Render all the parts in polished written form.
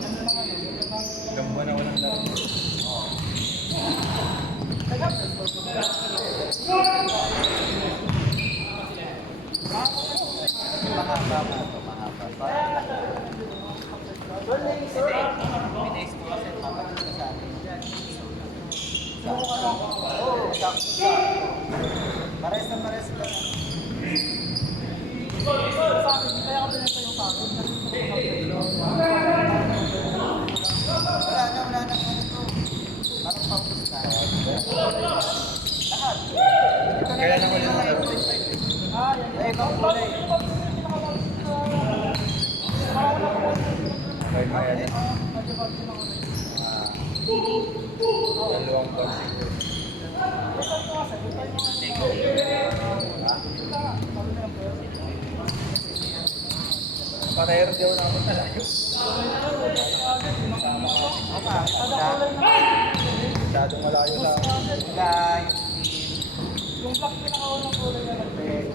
Gamba na walang dami. Pares na pares ka. Wala na ito. Parang paubos na. Lahat. Kaya naman yung laro. Eh, ibang kulay. Okay, kaya din. Dalawang box siguro. Patayro di ako nakapag nalayo. Masyadong malayo sa Guys. Yung black pinakaunang kulay na nag-break.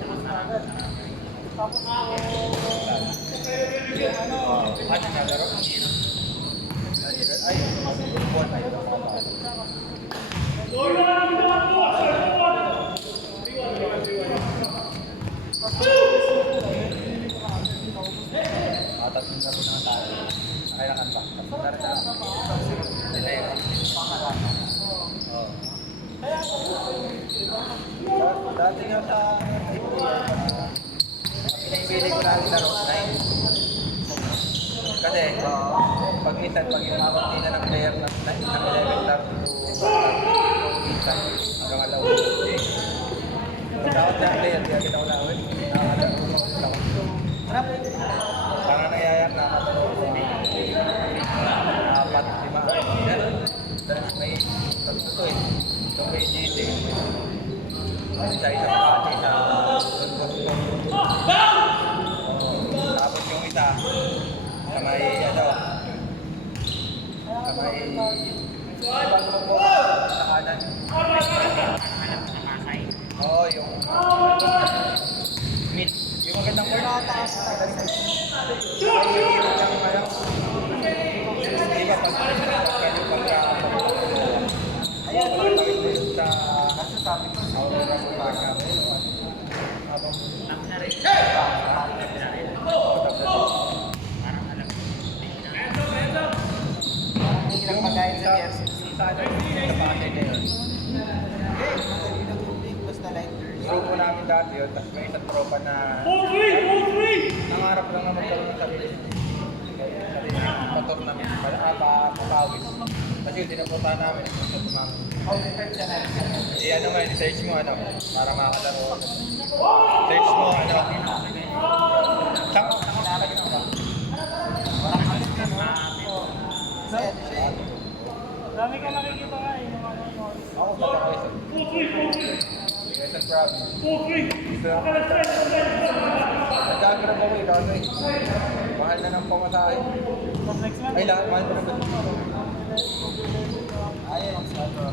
Tapos ano na laro? Ay, buwan na ito. Tatlong laro na tayo. Kailangan ba? Tatlong laro na. Sila yun. Oo. Dati nga sa pinibili ko namin laro 9. Kasi pag minsan, pag inamabot nila ng player ng 11 laro minsan hanggang alaw. Dapat na ang player, kaya kita ko lawin. Parang nangyayari na ako. 4, 5. Dahil may tatlo to eh. Itong may GT. Isa-isa pa sa tapos yung isa sa may ano sa may sa kanan. Oo, yung mid. Yung magandang word na taas na kasi yung hirap lang kaya iba pag kayo pagka ayan, pagkakit sa Kasi sabi ko, sa Aurora sa baka habang hirap pagkain sa jersey. sa bagay na yun. Madali na tubig, basta lighters. Grupo namin dati yun, tapos may isang tropa na nangarap lang na magkaroon ng sarili. Sarili pa-tournament, pa-pawis. Kasi yung dinapuntahan namin, gusto tumama. Ano nga, search mo ano, para makakalaro. Search mo ano. Saka nakalagay mo ba? Parang alit ka, no? Kasi ano siya eh. dami ko nakikita nga eh. Yung ano yung Ako ba ako isa? Quezon Province. Nagkagrab ako eh, kasi mahal na ng pamasahe. next month. Ay, lahat mahal na ng Ayun, ang sato.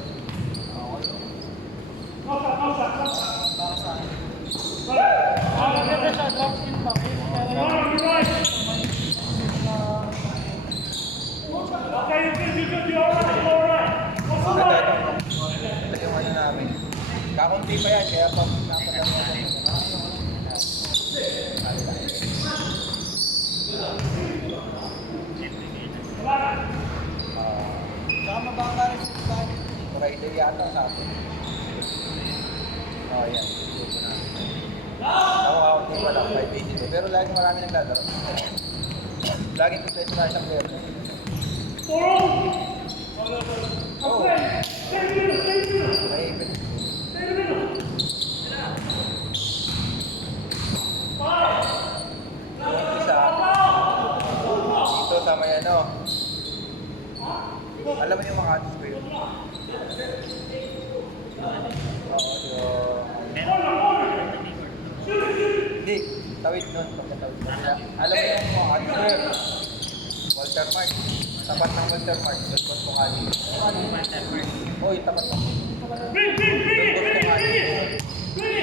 Para sa akin. Maganda siya, drop in pa. Ito yung ano namin. Kakunti pa yan, kaya pag napadami ako. Saka mababa rin sa tayo. Friday yata sa atin. Oo, yan. Grupo namin. Kakunti pa lang, 5 days ito. Pero lagi marami naglalaro. Laging tuloy na isang player. Oh! May ibig. Yung isa, dito sa may ano, alam mo yung mga atis ko yun? Oo, hindi, tawid nun, pagkatawid mo sila. Alam mo yung mga atis ko yun? Walter Mart, tapat ng Walter Mart, doon po kali. Oo, yung tapat ng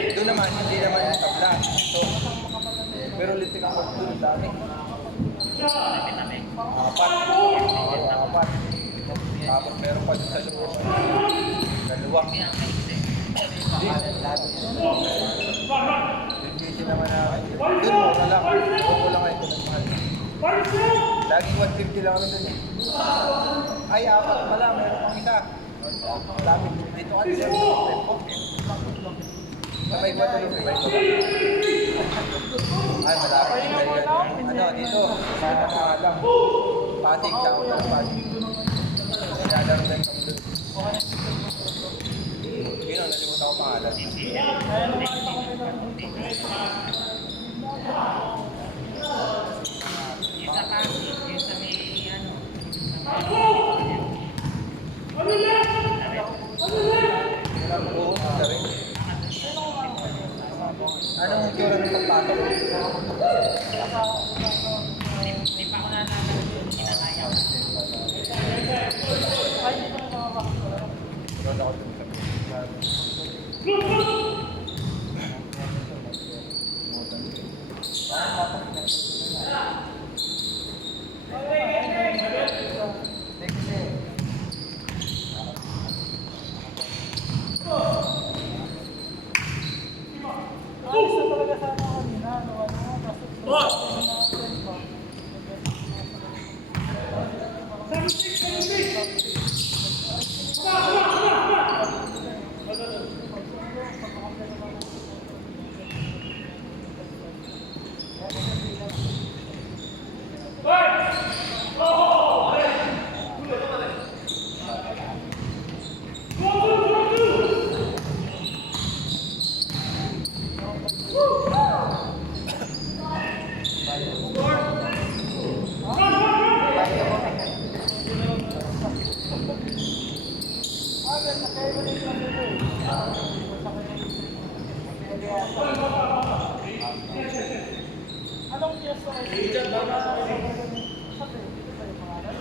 doon naman, hindi naman yung tabla. So, pero litik ako doon, dami. Apat. Tapos meron pa din sa loob. Dalawa. Pangalan lalo yan. Hindi naman na. Doon mo na lang. Doon mo lang kayo ng mahal. Laging 150 lang kami dun eh. Ay, apat pala. Meron pang isa. Dami dito ka dito. Sabay ba ito? Sabay ba? Ay, malapit sila yan. Ano, dito. Sana pangalang. Patig, tawag ng patig. Nilalaro na yung kami dun. Yun, nalimutan ko pangalan. Ayan naman ito kami lang. Yung sa Pasig, yung sa may ano. Walang buo, isa rin. Anong itsura ng pagpasok? Hindi pa ako nalalaman yung kinakaya. Ay, dito na mga box. Meron ako dun sa Alis na talaga sana ako kanina. Kaso, anong yes sa kayo? Sa kayo, dito ba yung pangalan?